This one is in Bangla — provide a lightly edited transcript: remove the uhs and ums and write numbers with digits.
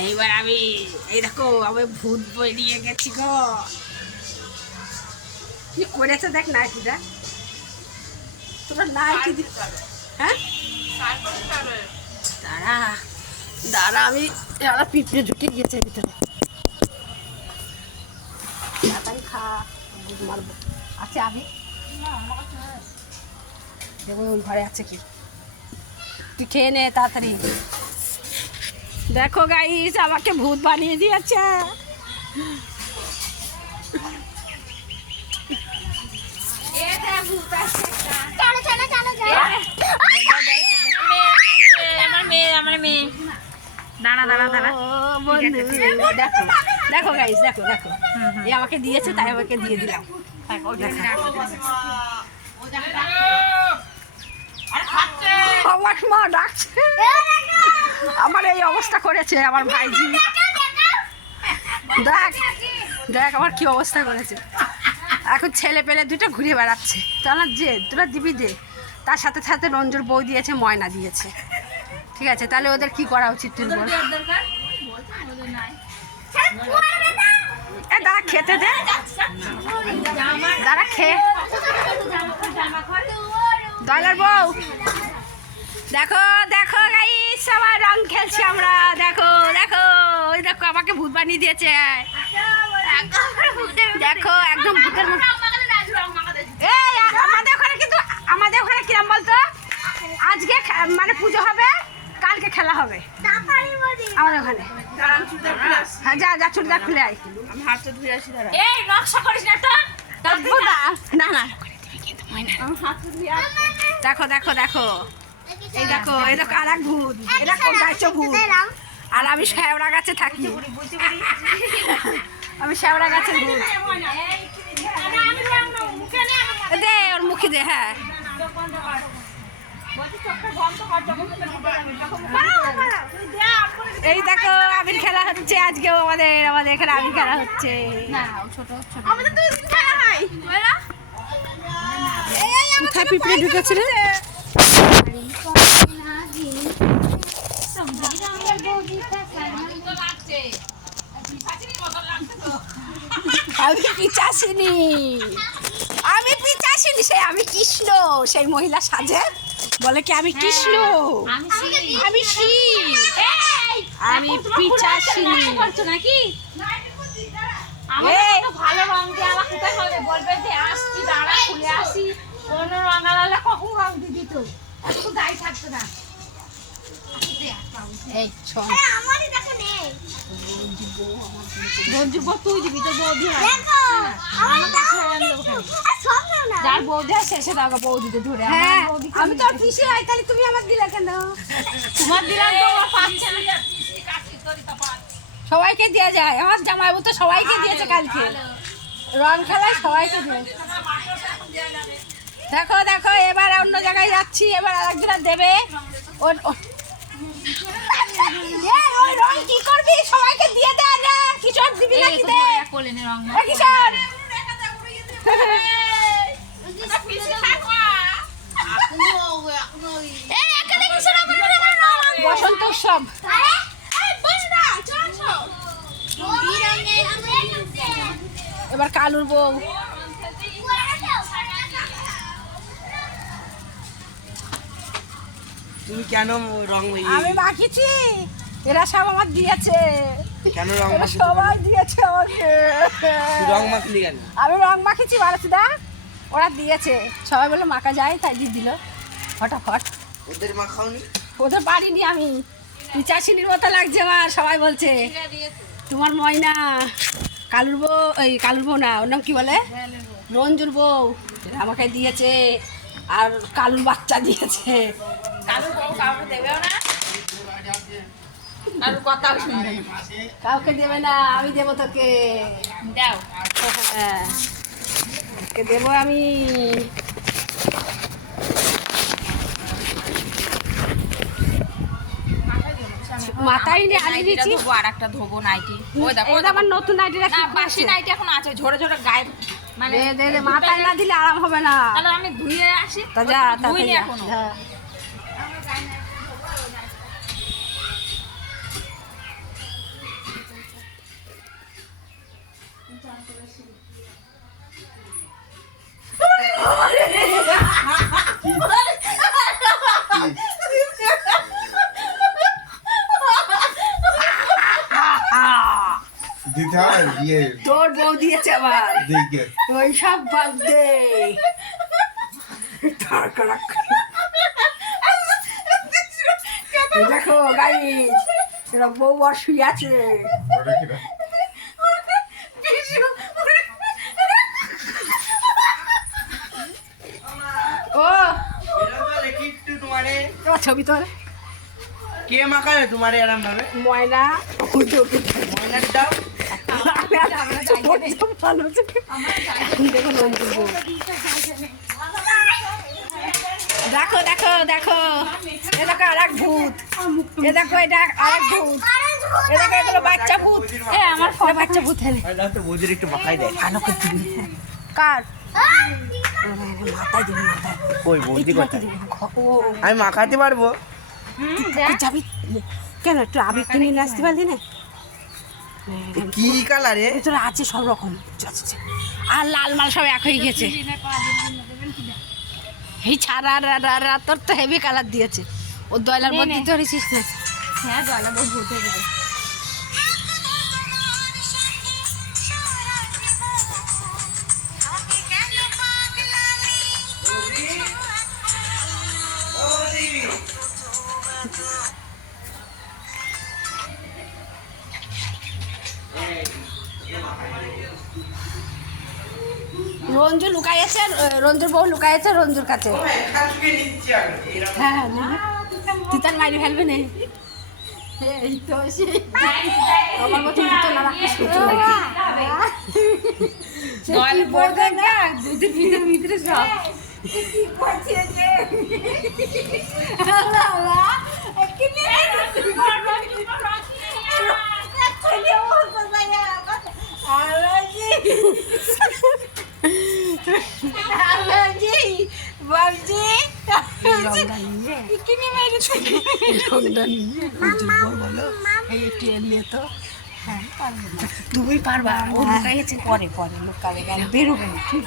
এইবার আমি এই দেখো আমি ভূত বই নিয়ে গেছি গো। কি করেছে দেখ নাইটিটা, তোমরা নাইটি হ্যাঁ দাঁড়া দাঁড়া আমি এরা পিঁপড়ে ঢুকে গেছে ভিতরে, তাড়াতাড়ি খা মারবো। আছে আমি দেখো ওই ঘরে আছে কি, তুই খেয়ে নে তাড়াতাড়ি। দেখো গাইস আমাকে ভূত বানিয়ে দিয়েছে। দেখো গাইস দেখো দেখো এ আমাকে দিয়েছে তাই আমাকে দিয়ে দিলাম। আমার মা ডাকছে, আমার এই অবস্থা করেছে আমার ভাইজি। দেখ দেখ আমার কি অবস্থা করেছে, এখন ছেলে পেলে দুটো ঘুরে বেড়াচ্ছে। তোরা যে তোরা দিবি দে, তার সাথে সাথে রঞ্জুর বই দিয়েছে, ময়না দিয়েছে। ঠিক আছে তাহলে ওদের কি করা উচিত তুই বল? এ দাঁড়া খেতে দে, দাঁড়া খেয়ে দয়ার বউ। দেখো দেখো গাইস সবাই রং খেলছি আমরা, দেখো দেখো ওই দেখো আমাকে ভূত বানিয়ে দিয়েছে। দেখো একদম ভূতের মতো। এই আমাদের ওখানে কিন্তু আমাদের ওখানে কিরম বলতো, আজকে মানে পুজো হবে, কালকে খেলা হবে আমাদের ওখানে। হ্যাঁ যা যা চুড়িদার খুলে আয়, আমি হাতটা ধুয়ে আসি। দাঁড়া এই নকশা করিস না তো, না না দেখো দেখো দেখো এই দেখো এই দেখো আর এক ভূত, এটা কোন গাছ ভূত। আর আমি শেওড়া গাছে থাকি, আমি শেওড়া গাছের ভূত। দে ওর মুখে দে। হ্যাঁ এই দেখো আবির খেলা হচ্ছে আজকেও আমাদের আমাদের এখানে আবির খেলা হচ্ছে। কোথায় পিঁপড়ে ঢুকেছিল? আমি পিচাসিনি, আমি পিচাসিনি, সেই আমি কৃষ্ণ, সেই মহিলা সাজে বলে কি আমি কৃষ্ণ, আমি শিব, আমি পিচাসিনি নাকি। ভালো রং দিয়ে আমার কোথায় হবে বলবে যে আসছি দাঁড়া খুলে আসি, কোনো রং আলাদা কখন রং দিয়ে দিত, এত গায়ে থাকতো না। এই শোন আমারই দেখো নেই রঞ্জুর বউ, তুই দিবি তো বৌদি যার বৌদি হয় শেষে দাও বৌদিতে ধরে। আমি তো পিছিয়ে আই, তাহলে তুমি আমার দিলে কেন? তোমার দিলাম তো পাচ্ছে না, সবাইকে দেওয়া যায়। আমার জামাইবু তো সবাইকে দিয়েছে কালকে রং খেলায়, সবাইকে দিয়েছে। দেখো দেখো এবার অন্য জায়গায় যাচ্ছি, এবার আরেকজনের দেবে। ওর ওই রং কি করবি? সবাইকে দিয়ে দে না, কিশোর দিবি নাকি দে কোলেনে রং না কিশোর। বসন্ত উৎসব এবার কালুর বউ। তুমি কেন রং? আমি মাখিছি, এরা সব আমার দিয়েছে। কেন রং মাখিছি? সবাই দিয়েছে আমাকে। রং মাখলি কেন? আমি রং মাখিছি বারাসুদা, ওরা দিয়েছে। সবাই বলে মাখা যায় তাই দিয়ে দিল ফটাফট। ওদের মাখাওনি? ওদের পারিনি আমি, পিচাসিনির মতো লাগছে আমার। সবাই বলছে তোমার ময়না কালুর বউ, এই কালুর বউ না ওর নাম কি বলে, রঞ্জুর বউ আমাকে দিয়েছে, আর কালুর বাচ্চা দিয়েছে। কালুর বউ কাউকে দেবেও না, কালুর কথাও শুনবে না, কাউকে দেবে না, আমি দেবো তোকে। দাও হ্যাঁ তোকে দেবো আমি। মাথায় নিয়ে আনি দিচ্ছি, আর একটা ধোবো নাইটি। ওই দেখো আমার নতুন নাইটি রাখি, বাসি নাইটি এখন আছে, ঝরে ঝরে গায়ে মানে মাথায় না দিলে আরাম হবে না। তাহলে আমি ধুয়ে আসি, তা যা ধুইনি এখনো। দিতে হয় ইয়ে তোর বউ দিয়েছে আবার দিকে ওই সব বাদ দে এই দেখো গাইস এরা বউ আর শুয়ে আছে ওটা কি না ও এটা তো দেখি একটু তোমারে তোমার ছবি তোর কে মাখাবে তোমারে এরম ভাবে ময়না ময়নার দাও ভালো দেখো রঞ্জুর বউ। দেখো দেখো দেখো এ দেখো আর এক ভূত এ দেখো এটা আর এক ভূত এ দেখো এগুলো বাচ্চা ভূত এ আমার ফোনে বাচ্চা ভূত হেলে আর দাও তো বৌদির একটু মাখাই দেয় আলোকে দিবি কার মাথায় দিবি মাথায় কই বৌদি কথা দিবি ও আমি মাখাতে পারবো তুই যাবি কেন একটু আবির কিনে নিয়ে আসতে পারলি না কি কালারে তোর আছে সব রকম আর লাল মাল সব এক হয়ে গেছে এই ছাড়া তোর তো হেভি কালার দিয়েছে ও দয়লার মধ্যে তো রেছিস না হ্যাঁ গলা বহুত ভূত হয়ে যাবে। রঞ্জু লুকাইছে রঞ্জুর বউ লুকাইছে রঞ্জুর কাছে হ্যাঁ হ্যাঁ তিতার মারি ফেলবে না এই তো সেই আমার মতো জুতো না রাখিস নইলে পড়বে না দুধের ভিতরে ভিতরে সব তুমি পারবা ও লুকাইছে পরে পরে লুকাবে বেরোবে না ঠিক